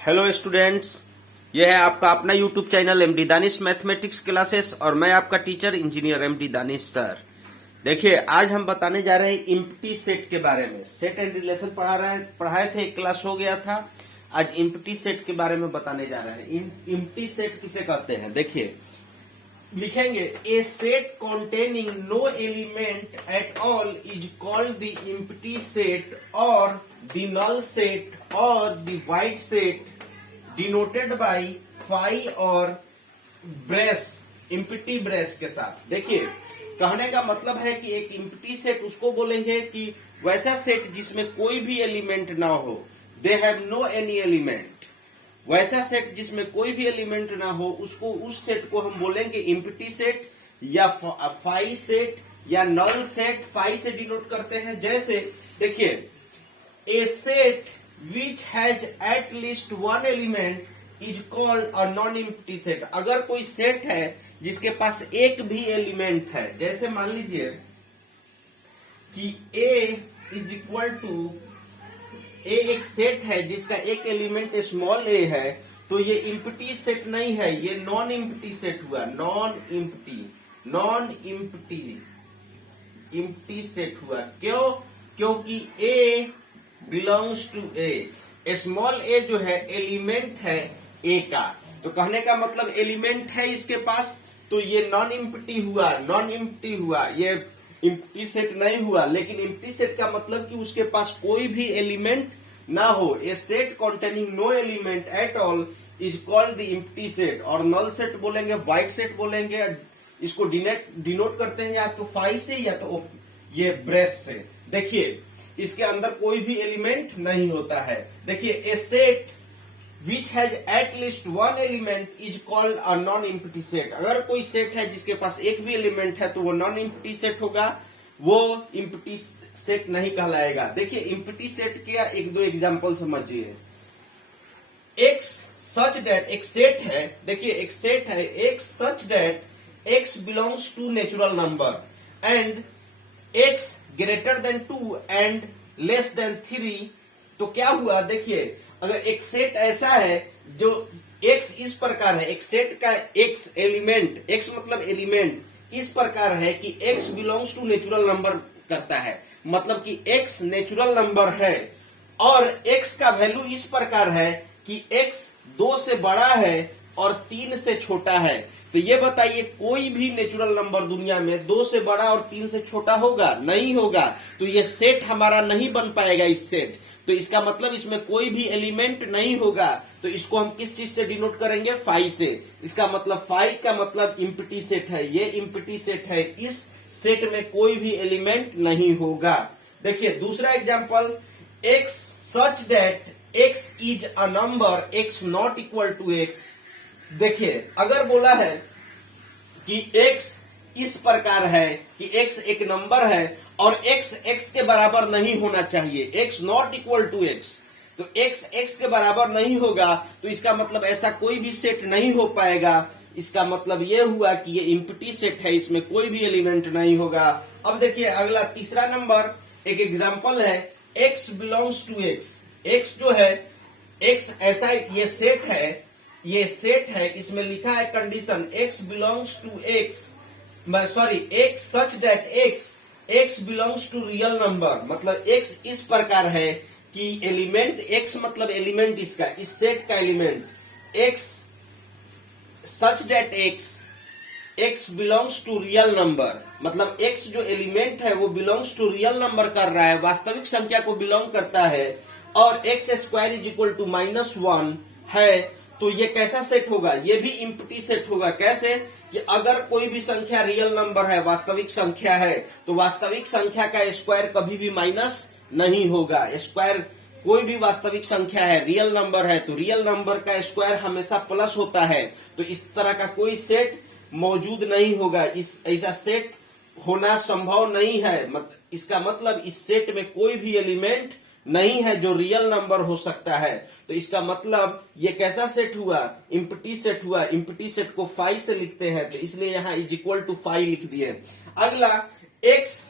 Hello students, यह है आपका अपना YouTube channel MD Danish mathematics classes और मैं आपका teacher engineer MD Danish sir. देखिए, आज हम बताने जा रहे हैं इम्प्टी सेट के बारे में। सेट एंड रिलेशन पढ़ाए थे, एक क्लास हो गया था। आज इम्प्टी सेट के बारे में बताने जा रहे हैं। इम्प्टी सेट किसे कहते हैं? देखिए, लिखेंगे a set containing no element at all is called the empty set or the null set or the void set denoted by phi और ब्रेस, इम्प्टी ब्रेस के साथ। देखिए, कहने का मतलब है कि एक इम्प्टी सेट उसको बोलेंगे कि वैसा सेट जिसमें कोई भी एलिमेंट ना हो, they have no any element. वैसा सेट जिसमें कोई भी एलिमेंट ना हो, उसको उस सेट को हम बोलेंगे इम्प्टी सेट या फाई सेट या नल सेट। फाई से डिनोट करते हैं। जैसे देखिए, a set which has at least one element is called a non empty set. अगर कोई सेट है जिसके पास एक भी एलिमेंट है, जैसे मान लीजिए कि ए इज इक्वल टू ए एक सेट है जिसका एक एलिमेंट स्मॉल ए है, तो ये इम्प्टी सेट नहीं है, ये नॉन इम्प्टी सेट हुआ। नॉन इम्प्टी सेट हुआ। क्यों? क्योंकि ए बिलोंग्स टू ए। स्मॉल ए जो है एलिमेंट है ए का, तो कहने का मतलब एलिमेंट है इसके पास, तो ये नॉन इम्प्टी हुआ। ये इम्प्टी सेट नहीं हुआ। लेकिन इम्प्टी सेट का मतलब कि उसके पास कोई भी एलिमेंट ना हो। A set containing no element at all is called the empty set. और नल सेट बोलेंगे, वाइड सेट बोलेंगे। इसको डिनोट करते हैं या तो फाई से या तो ये ब्रेस से। देखिए, इसके अंदर कोई भी एलिमेंट नहीं होता है। देखिए, a set which has at least one element is called a non empty set. अगर कोई सेट है जिसके पास एक भी एलिमेंट है तो वो नॉन इम्प्टी सेट होगा, वो इम्प्टी सेट नहीं कहलाएगा। देखिए, इम्प्टी सेट के एक दो एग्जांपल समझिए। एक्स सच डेट एक सेट है। देखिए, एक सेट है x such that x belongs to natural number and x greater than 2 and less than 3। तो क्या हुआ? देखिए, अगर एक सेट ऐसा है जो x इस प्रकार है, एक सेट का x एलिमेंट, x मतलब एलिमेंट इस प्रकार है कि x belongs to natural number करता है, मतलब कि x नेचुरल नंबर है, और x का वैल्यू इस प्रकार है कि x 2 से बड़ा है और 3 से छोटा है। तो ये बताइए, कोई भी नेचुरल नंबर दुनिया में 2 से बड़ा और 3 से छोटा होगा? नहीं होगा। तो ये सेट हमारा नहीं बन पाएगा इस सेट। तो इसका मतलब इसमें कोई भी एलिमेंट नहीं होगा। तो इसको हम किस चीज से डिनोट करेंगे? फाई से। इसका मतलब फाई का मतलब इम्प्टी सेट है। ये इम्प्टी सेट है, इस सेट में कोई भी एलिमेंट नहीं होगा। देखिए, दूसरा example, x such that x is a number x not equal to x. देखिए, अगर बोला है कि x इस प्रकार है कि x एक नंबर है और x x के बराबर नहीं होना चाहिए, x not equal to x, तो x x के बराबर नहीं होगा, तो इसका मतलब ऐसा कोई भी सेट नहीं हो पाएगा। इसका मतलब यह हुआ कि ये इम्प्टी सेट है, इसमें कोई भी एलिमेंट नहीं होगा। अब देखिए, अगला तीसरा नंबर एक एग्जांपल है, x belongs to x। x जो है, x ऐसा ये सेट है, इसमें लिखा है condition x belongs to x, x such that x belongs to real number. मतलब x इस प्रकार है कि एलिमेंट x मतलब एलिमेंट इसका, इस सेट का element x such that x belongs to real number. मतलब x जो एलिमेंट है वो बिलोंग्स टू रियल नंबर कर रहा है, वास्तविक संख्या को बिलोंग करता है, और x square is equal to -1 है। तो ये कैसा सेट होगा? ये भी इम्प्टी सेट होगा। कैसे? कि अगर कोई भी संख्या रियल नंबर है, वास्तविक संख्या है, तो वास्तविक संख्या का स्क्वायर कभी भी माइनस नहीं होगा। स्क्वायर कोई भी वास्तविक संख्या है, रियल नंबर है, तो रियल नंबर का स्क्वायर हमेशा प्लस होता है। तो इस तरह का कोई सेट मौजूद नहीं होगा। ऐसा सेट होना संभव नहीं है। इसका मतलब इस सेट में कोई भी एलिमेंट नहीं है जो रियल नंबर हो सकता है। तो इसका मतलब ये कैसा सेट हुआ? इम्प्टी सेट हुआ। इम्प्टी सेट को फाई से लिखते हैं, तो इसलिए यहां इज इक्वल टू फाई लिख दिए। अगला, एक्स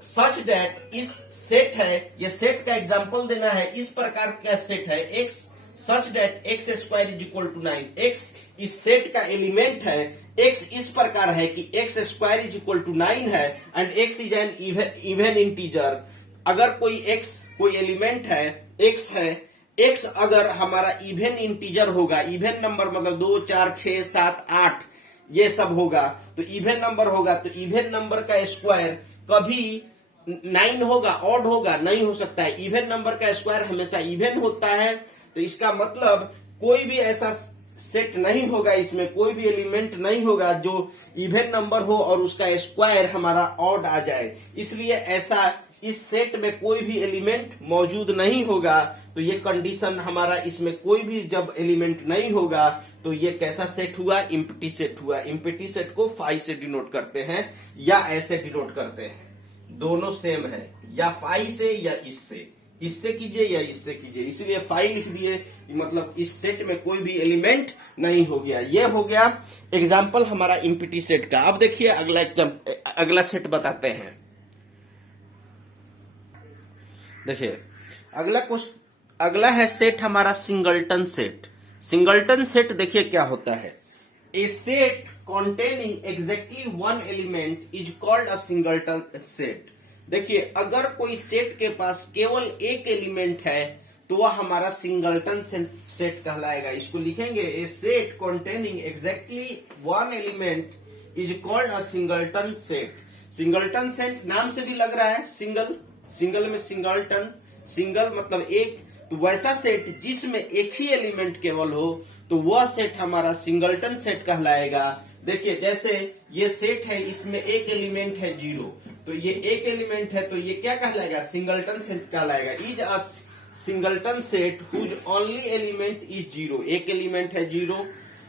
सच डेट इस सेट है, ये सेट का एग्जांपल देना है। इस प्रकार का सेट है, x such that x square is equal to 9। X इस सेट का एलिमेंट है, एक्स इस प्रकार है कि x square is equal to 9 है and x is an even integer. अगर कोई एक्स कोई एलिमेंट है, एक्स है, एक्स अगर हमारा इवन इंटीजर होगा, इवन नंबर मतलब 2 4 6 7 8 ये सब होगा, तो इवन नंबर होगा, तो इवन नंबर का स्क्वायर कभी 9 होगा, ऑड होगा, नहीं हो सकता है। इवन नंबर का स्क्वायर हमेशा इवन होता है, तो इसका मतलब कोई भी ऐसा सेट नहीं होगा, इसमें कोई भी एलिमेंट नहीं होगा जो इवन नंबर हो और उसका स्क्वायर हमारा ऑड आ जाए। इसलिए ऐसा इस सेट में कोई भी एलिमेंट मौजूद नहीं होगा। तो ये कंडीशन हमारा, इसमें कोई भी जब एलिमेंट नहीं होगा तो ये कैसा सेट हुआ? इम्प्टी सेट हुआ। इम्प्टी सेट को फाई से डिनोट करते हैं या ऐसे डिनोट करते हैं, दोनों सेम है, या फाई से या इससे कीजिए या इससे कीजिए। इसीलिए फाई लिख दिए, मतलब इस सेट में कोई भी एलिमेंट नहीं हो गया। ये हो गया एग्जाम्पल हमारा इम्प्टी सेट का। अब देखिए अगला सेट बताते हैं। देखिए अगला है सेट हमारा सिंगलटन सेट। सिंगलटन सेट देखिए क्या होता है। ए set containing exactly one element is called a singleton set। देखिए अगर कोई सेट के पास केवल एक एलिमेंट है तो वह हमारा सिंगलटन सेट कहलाएगा। इसको लिखेंगे, a set containing exactly one element is called a singleton set। Singleton set नाम से भी लग रहा है, सिंगल में सिंगलटन, सिंगल मतलब एक, तो वैसा सेट जिसमें एक ही एलिमेंट केवल हो तो वह सेट हमारा सिंगलटन सेट कहलाएगा। देखिए जैसे ये सेट है, इसमें एक एलिमेंट है 0, तो ये एक एलिमेंट है तो ये क्या कहलाएगा? सिंगलटन सेट कहलाएगा। Is a singleton set whose only element is 0, एक एलिमेंट है 0।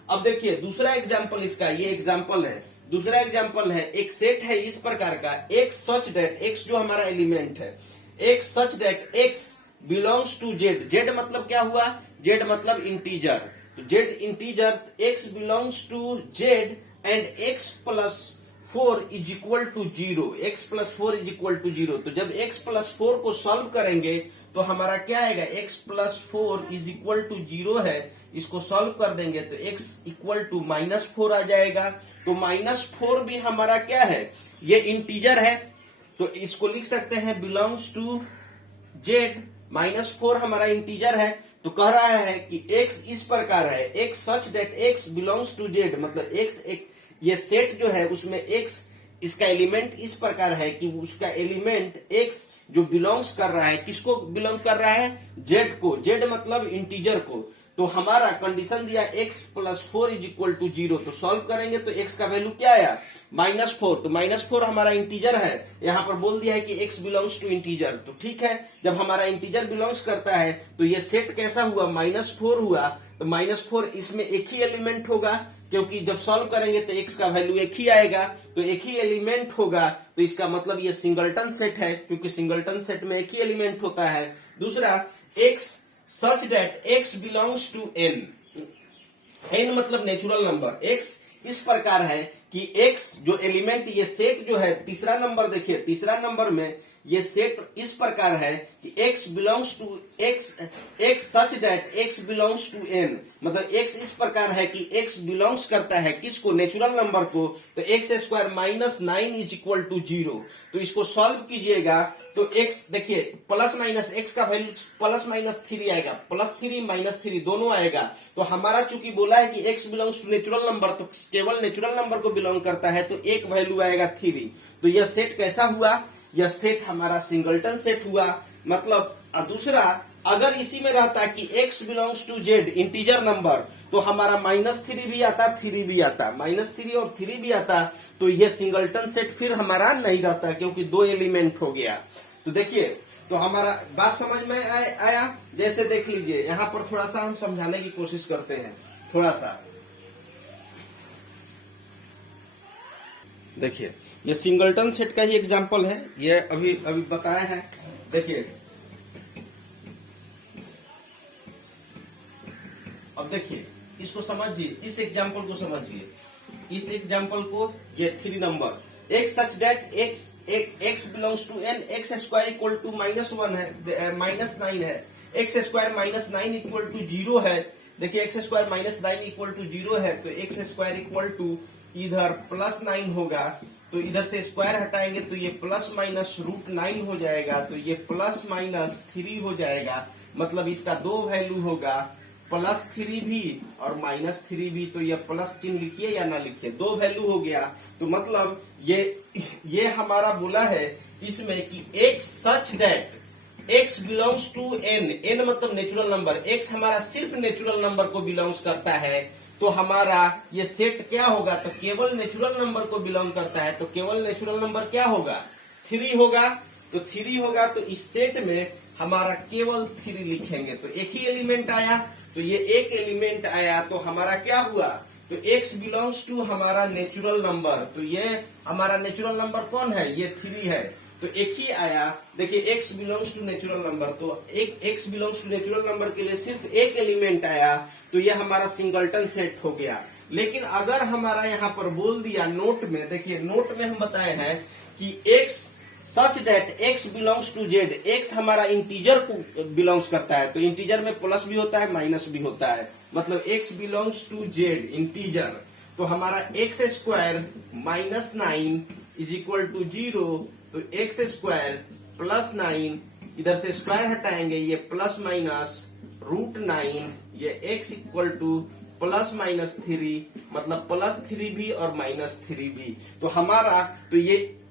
अब देखिए दूसरा एग्जाम्पल इसका, ये एग्जाम्पल है, दूसरा एग्जाम्पल है, एक सेट है इस प्रकार का, एक्स सच डेट, एक्स जो हमारा एलिमेंट है, x such that x belongs to Z. Z मतलब क्या हुआ? जेड मतलब इंटीजर, तो Z integer, X belongs to Z and X plus 4 is equal to 0, X plus 4 is equal to 0। तो जब एक्स प्लस 4 को सॉल्व करेंगे तो हमारा क्या आएगा? X plus 4 is equal to 0 है, इसको सॉल्व कर देंगे तो एक्स इक्वल टू -4 आ जाएगा। तो -4 भी हमारा क्या है? ये इंटीजर है, तो इसको लिख सकते हैं बिलोंग्स टू जेड। -4 हमारा इंटीजर है, तो कह रहा है कि x इस प्रकार है, x such that x belongs to Z, मतलब x एक ये सेट जो है उसमें x इसका एलिमेंट इस प्रकार है कि उसका एलिमेंट x जो बिलोंग्स कर रहा है, किसको बिलोंग कर रहा है? जेड को, जेड मतलब इंटीजर को। तो हमारा कंडीशन दिया x plus 4 is equal to 0, तो सॉल्व करेंगे तो x का वैल्यू क्या आया? -4, तो -4 हमारा इंटीजर है, यहाँ पर बोल दिया है कि x बिलोंग्स टू इंटीजर। तो ठीक है, जब हमारा इंटीजर बिलोंग्स करता है तो ये सेट कैसा हुआ? -4 हुआ, तो -4 इसमें एक ही एलिमेंट होगा, क्योंकि जब सॉल्व करेंगे तो x का वैल्यू एक ही आएगा, तो एक ही एलिमेंट होगा, तो इसका मतलब ये सिंगलटन सेट है, क्योंकि सिंगलटन सेट में एक ही एलिमेंट होता है। दूसरा, x such that x belongs to n, n मतलब नेचुरल नंबर, x इस प्रकार है कि x जो एलिमेंट, ये सेट जो है, तीसरा नंबर देखिए, तीसरा नंबर में ये सेट इस प्रकार है कि x belongs to x such that x belongs to n, मतलब x इस प्रकार है कि x बिलोंग्स करता है किसको? नेचुरल नंबर को। तो x square -9 is equal to 0, तो इसको सॉल्व कीजिएगा तो x देखिए प्लस माइनस x का वैल्यू +-3 आएगा, +3 -3 दोनों आएगा। तो हमारा चूंकि बोला है कि x belongs to natural number, तो केवल नेचुरल नंबर को बिलोंग करता है, तो एक वैल्यू आएगा 3। तो यह सेट कैसा हुआ? यह सेट हमारा सिंगलटन सेट हुआ। मतलब दूसरा, अगर इसी में रहता कि x belongs to z integer number, तो हमारा -3 भी आता, 3 भी आता, -3 और 3 भी आता, तो यह सिंगलटन सेट फिर हमारा नहीं रहता, क्योंकि 2 एलिमेंट हो गया। तो देखिए, तो हमारा बात समझ में आया। जैसे देख लीजिए, यहाँ पर थोड़ा सा हम समझाने की कोशिश करते हैं, थोड़ा सा देखिए, ये सिंगलटन सेट का ही एग्जांपल है, ये अभी बताया है। देखिए अब देखिए, इसको समझिए, इस एग्जांपल को समझिए, इस एग्जांपल को, ये 3 number, x such that x belongs to n, x square equal to -1 है, -9 है, x square minus 9 equal to 0 है। देखिए x square minus 9 equal to 0 है, तो एक्स स्क्वायर इक्वल टू इधर प्लस 9 होगा, तो इधर से स्क्वायर हटाएंगे तो ये प्लस माइनस रूट 9 हो जाएगा, तो ये प्लस माइनस 3 हो जाएगा। मतलब इसका दो वैल्यू होगा, प्लस 3 भी और माइनस 3 भी। तो ये प्लस चिन्ह लिखिए या ना लिखिए, दो वैल्यू हो गया। तो मतलब ये हमारा बोला है इसमें कि x such that x belongs to n, n मतलब नेचुरल नंबर, x हमारा सिर्फ नेचुरल नंबर को बिलोंग्स करता है, तो हमारा ये सेट क्या होगा, तो केवल नेचुरल नंबर को बिलोंग करता है, तो केवल नेचुरल नंबर क्या होगा, 3 होगा। तो 3 होगा, तो इस सेट में हमारा केवल 3 लिखेंगे, तो एक ही एलिमेंट आया, तो ये एक एलिमेंट आया, तो हमारा क्या हुआ, तो x बिलोंग्स टू हमारा नेचुरल नंबर, तो ये हमारा नेचुरल नंबर कौन है, ये 3 है, तो एक ही आया। देखिए x belongs to natural number, तो एक x belongs to natural number के लिए सिर्फ एक एलिमेंट आया, तो ये हमारा सिंगलटन सेट हो गया। लेकिन अगर हमारा यहाँ पर बोल दिया नोट में, देखिए नोट में हम बताए हैं कि x such that x belongs to z, x हमारा इंटीजर को बिलोंग्स करता है, तो इंटीजर में प्लस भी होता है माइनस भी होता है, मतलब x belongs to z integer, तो हमारा x square minus 9 is equal to 0, तो एक्स स्क्वायर प्लस 9, इधर से स्क्वायर हटाएंगे, ये प्लस माइनस रूट 9, ये x equal two plus minus 3, मतलब प्लस 3 भी और माइनस 3 भी। तो हमारा तो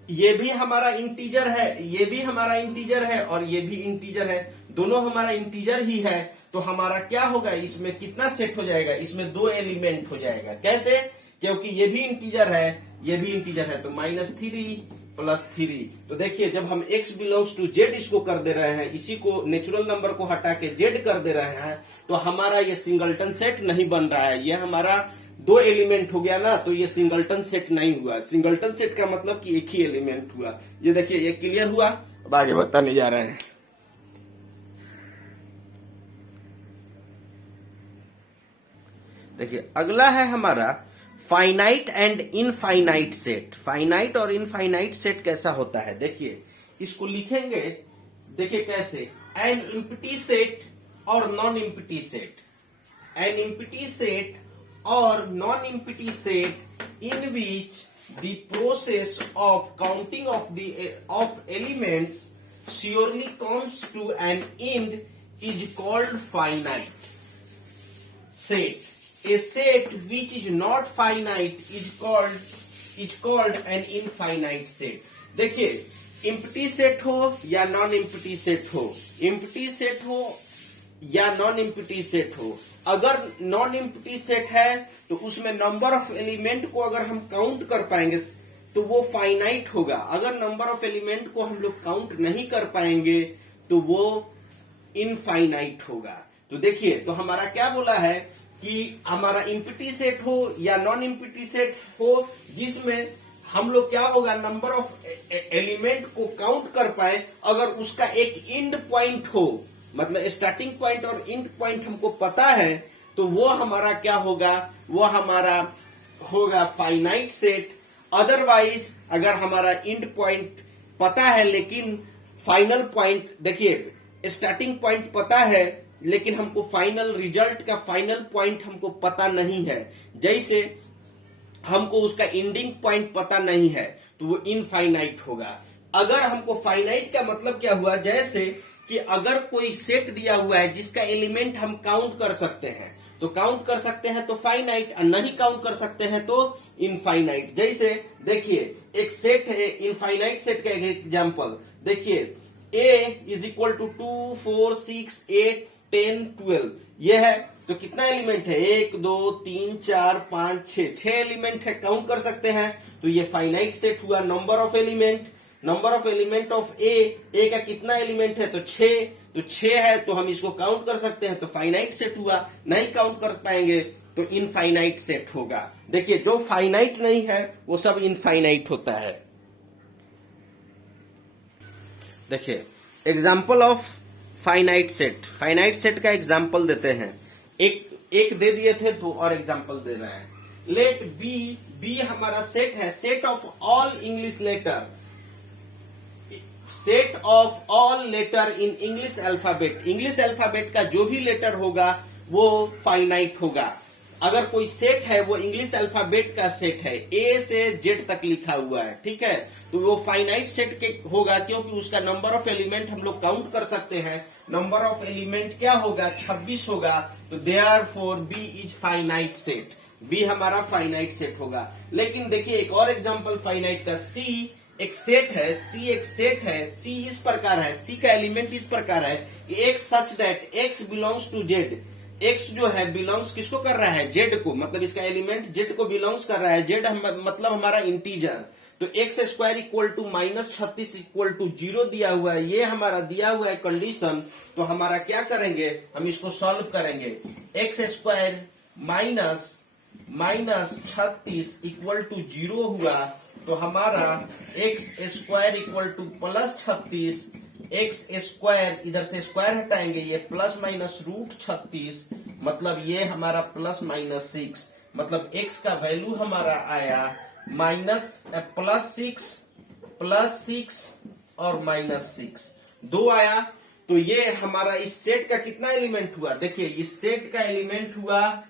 ये भी हमारा इंटीजर है, ये भी हमारा इंटीजर है और ये भी इंटीजर है, दोनों हमारा इंटीजर ही है। तो हमारा क्या होगा, इसमें कितना सेट हो जाएगा, इसमें दो एलिमेंट हो जाएगा। कैसे, क्योंकि ये भी इंटीजर है, ये भी इंटीजर है, तो माइनस 3 प्लस 3। तो देखिए जब हम x बिलोंग्स टू z इसको कर दे रहे हैं, इसी को नेचुरल नंबर को हटा के z कर दे रहे हैं, तो हमारा ये सिंगलटन सेट नहीं बन रहा है, ये हमारा दो एलिमेंट हो गया ना, तो ये सिंगलटन सेट नहीं हुआ। सिंगलटन सेट का मतलब कि एक ही एलिमेंट हुआ। ये देखिए ये क्लियर हुआ, अब आगे बताने जा रहे हैं। देखिए अगला है हमारा finite and infinite set. Finite और इनफाइनाइट सेट कैसा होता है, देखिए इसको लिखेंगे, देखिए कैसे, एन इम्प्टी सेट और non empty set. An empty set और non empty set in which the process of counting of elements surely comes to an end is called finite set. A set which is not finite is called an infinite set. देखिए empty set हो या non empty set हो, empty set हो या non empty set हो, अगर non empty set है तो उसमें नंबर ऑफ एलिमेंट को अगर हम काउंट कर पाएंगे तो वो फाइनाइट होगा। अगर नंबर ऑफ एलिमेंट को हम लोग काउंट नहीं कर पाएंगे तो वो इनफाइनाइट होगा। तो देखिए तो हमारा क्या बोला है कि हमारा इम्प्टी सेट हो या नॉन इम्प्टी सेट हो जिसमें हम लोग क्या होगा, नंबर ऑफ एलिमेंट को काउंट कर पाए, अगर उसका एक एंड पॉइंट हो, मतलब स्टार्टिंग पॉइंट और एंड पॉइंट हमको पता है, तो वो हमारा क्या होगा, वो हमारा होगा फाइनाइट सेट। अदरवाइज अगर हमारा एंड पॉइंट पता है लेकिन फाइनल पॉइंट, देखिए स्टार्टिंग पॉइंट पता है लेकिन हमको फाइनल रिजल्ट का फाइनल पॉइंट हमको पता नहीं है, जैसे हमको उसका एंडिंग पॉइंट पता नहीं है, तो वो इनफाइनाइट होगा। अगर हमको फाइनाइट का मतलब क्या हुआ, जैसे कि अगर कोई सेट दिया हुआ है जिसका एलिमेंट हम काउंट कर सकते हैं, तो काउंट कर सकते हैं तो फाइनाइट, और नहीं काउंट कर सकते हैं तो इनफाइनाइट। जैसे देखिए एक सेट है, इनफाइनाइट सेट का एक एग्जांपल देखिए, a इज इक्वल टू 2 4 6 8 10 12, ये है, तो कितना एलिमेंट है, 1 2 3 4 5 6 एलिमेंट है, काउंट कर सकते हैं, तो ये फाइनाइट सेट हुआ। नंबर ऑफ एलिमेंट ऑफ ए का कितना एलिमेंट है, तो 6, तो 6 है, तो हम इसको काउंट कर सकते हैं, तो फाइनाइट सेट हुआ। नहीं काउंट कर पाएंगे तो इनफाइनाइट सेट होगा। देखिए जो फाइनाइट नहीं है वो सब इनफाइनाइट होता है। देखिए एग्जाम्पल ऑफ फाइनाइट सेट का एग्जाम्पल देते हैं, एक दे दिए थे तो और एग्जाम्पल दे रहे हैं। लेट बी हमारा सेट है, set of all English letter set of all letter in English alphabet, English alphabet का जो भी लेटर होगा वो फाइनाइट होगा। अगर कोई सेट है वो इंग्लिश अल्फाबेट का सेट है, ए से जेड तक लिखा हुआ है, ठीक है, तो वो फाइनाइट सेट के होगा, क्योंकि उसका नंबर ऑफ एलिमेंट हम लोग काउंट कर सकते हैं। नंबर ऑफ एलिमेंट क्या होगा, 26 होगा, तो therefore B is finite set, B हमारा फाइनाइट सेट होगा। लेकिन देखिए एक और एग्जांपल फाइनाइट का, सी एक सेट है, सी एक सेट है, सी इस प्रकार है, सी का एलिमेंट इस प्रकार है कि x such that x belongs to Z, x जो है बिलोंग्स किसको कर रहा है, जेड को, मतलब इसका एलिमेंट जेड को बिलोंग्स कर रहा है, जेड मतलब हमारा इंटीजर, तो x square equal to -36 equal to 0 दिया हुआ है, ये हमारा दिया हुआ है कंडीशन। तो हमारा क्या करेंगे, हम इसको सॉल्व करेंगे, x square minus 36 equal to 0 हुआ, तो हमारा x square equal to +36, x square इधर से स्क्वायर हटाएंगे, ये प्लस माइनस √36, मतलब ये हमारा +-6, मतलब एक्स का वैल्यू हमारा आया +6 और -6 दो आया। तो ये हमारा इस सेट का कितना एलिमेंट हुआ, देखिए इस सेट का एलिमेंट हुआ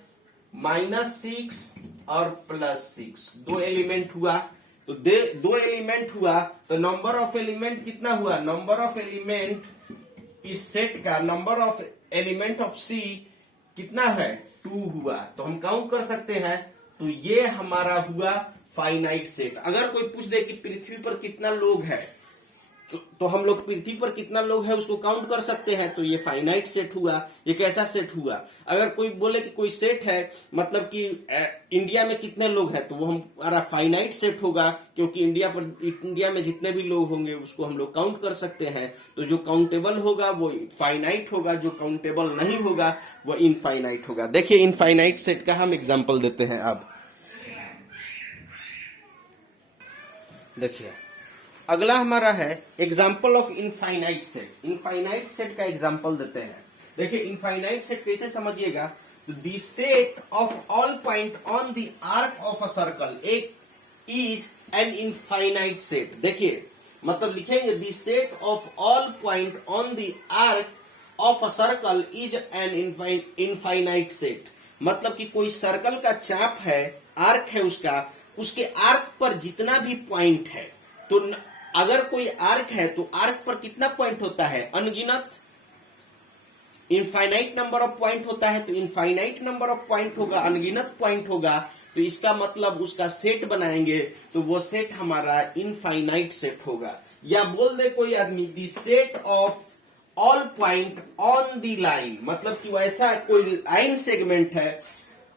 -6 और +6, दो एलिमेंट हुआ। तो दो एलिमेंट हुआ तो नंबर ऑफ एलिमेंट कितना हुआ, नंबर ऑफ एलिमेंट इस सेट का, नंबर ऑफ एलिमेंट ऑफ सी कितना है, 2 हुआ। तो हम काउंट कर सकते हैं, तो ये हमारा हुआ फाइनाइट सेट। अगर कोई पूछ दे कि पृथ्वी पर कितना लोग हैं, तो हम लोग पृथ्वी पर कितना लोग हैं उसको काउंट कर सकते हैं, तो ये फाइनाइट सेट हुआ। ये कैसा सेट हुआ, अगर कोई बोले कि कोई सेट है मतलब कि इंडिया में कितने लोग हैं, तो वो हमारा फाइनाइट सेट होगा, क्योंकि इंडिया में जितने भी लोग होंगे उसको हम लोग काउंट कर सकते हैं। तो जो काउंटेबल होगा वो फाइनाइट होगा, जो काउंटेबल नहीं होगा वो इनफाइनाइट होगा। देखिए इनफाइनाइट सेट का हम एग्जाम्पल देते हैं। अब देखिए अगला हमारा है example of infinite set. Infinite set का एग्जाम्पल देते हैं। देखिए इनफाइनाइट सेट कैसे समझिएगा, the set of all point on the arc of a circle is an infinite set. देखिए मतलब लिखेंगे the set of all point on the arc of a circle is an infinite set. मतलब कि कोई circle का चाप है, arc है उसके आर्क पर जितना भी पॉइंट है, तो अगर कोई आर्क है तो आर्क पर कितना पॉइंट होता है, अनगिनत, इनफाइनाइट नंबर ऑफ पॉइंट होता है, तो इनफाइनाइट नंबर ऑफ पॉइंट होगा, अनगिनत पॉइंट होगा, तो इसका मतलब उसका सेट बनाएंगे तो वो सेट हमारा इनफाइनाइट सेट होगा। या बोल दे कोई आदमी the set of all point on the line, मतलब कि वैसा कोई लाइन सेगमेंट है,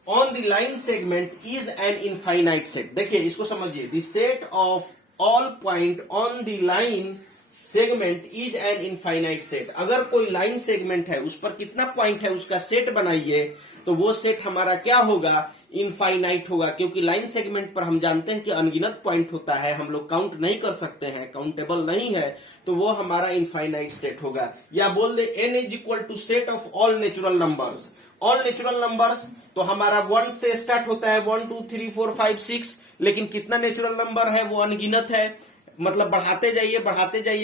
on the line segment is an infinite set. देखिए इसको समझिए, the set of all point on the line segment is an infinite set. अगर कोई लाइन सेगमेंट है उस पर कितना पॉइंट है उसका सेट बनाइए, तो वो सेट हमारा क्या होगा, इनफाइनाइट होगा, क्योंकि लाइन सेगमेंट पर हम जानते हैं कि अनगिनत पॉइंट होता है, हम लोग काउंट नहीं कर सकते हैं, काउंटेबल नहीं है, तो वो हमारा इनफाइनाइट सेट होगा। या बोल दे n is equal to set of all natural numbers. All natural numbers तो हमारा 1 से स्टार्ट होता है, 1 2 3 4 5 6, लेकिन कितना नेचुरल नंबर है वो अनगिनत है, मतलब बढ़ाते जाइए,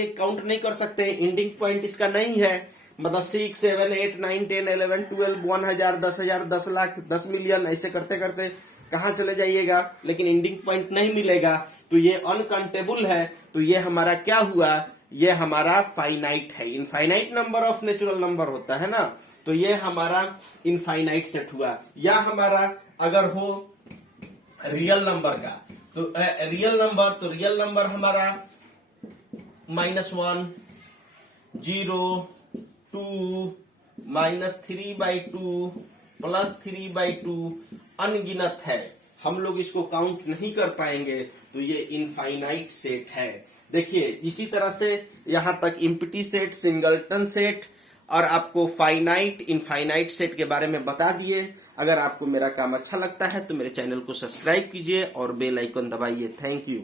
काउंट नहीं कर सकते हैं, एंडिंग पॉइंट इसका नहीं है, मतलब 6 7 8 9 10 11 12 1000 10,000 10 लाख 10 मिलियन ऐसे करते करते कहाँ चले जाइएगा, लेकिन एंडिंग पॉइंट नहीं मिलेगा, तो ये अनकाउंटेबल है। तो ये हमारा क्या हुआ, ये हमारा फाइनाइट है। Infinite number of natural number होता है ना, तो ये हमारा इनफाइनाइट सेट हुआ। या हमारा अगर हो रियल नंबर का, तो रियल नंबर हमारा -1 0 2 -3/2 +3/2 अनगिनत है, हम लोग इसको काउंट नहीं कर पाएंगे, तो ये इनफाइनाइट सेट है। देखिए इसी तरह से यहां तक एम्प्टी सेट, सिंगलटन सेट और आपको फाइनाइट इनफाइनाइट सेट के बारे में बता दिए। अगर आपको मेरा काम अच्छा लगता है तो मेरे चैनल को सब्सक्राइब कीजिए और बेल आइकन दबाइए। Thank you.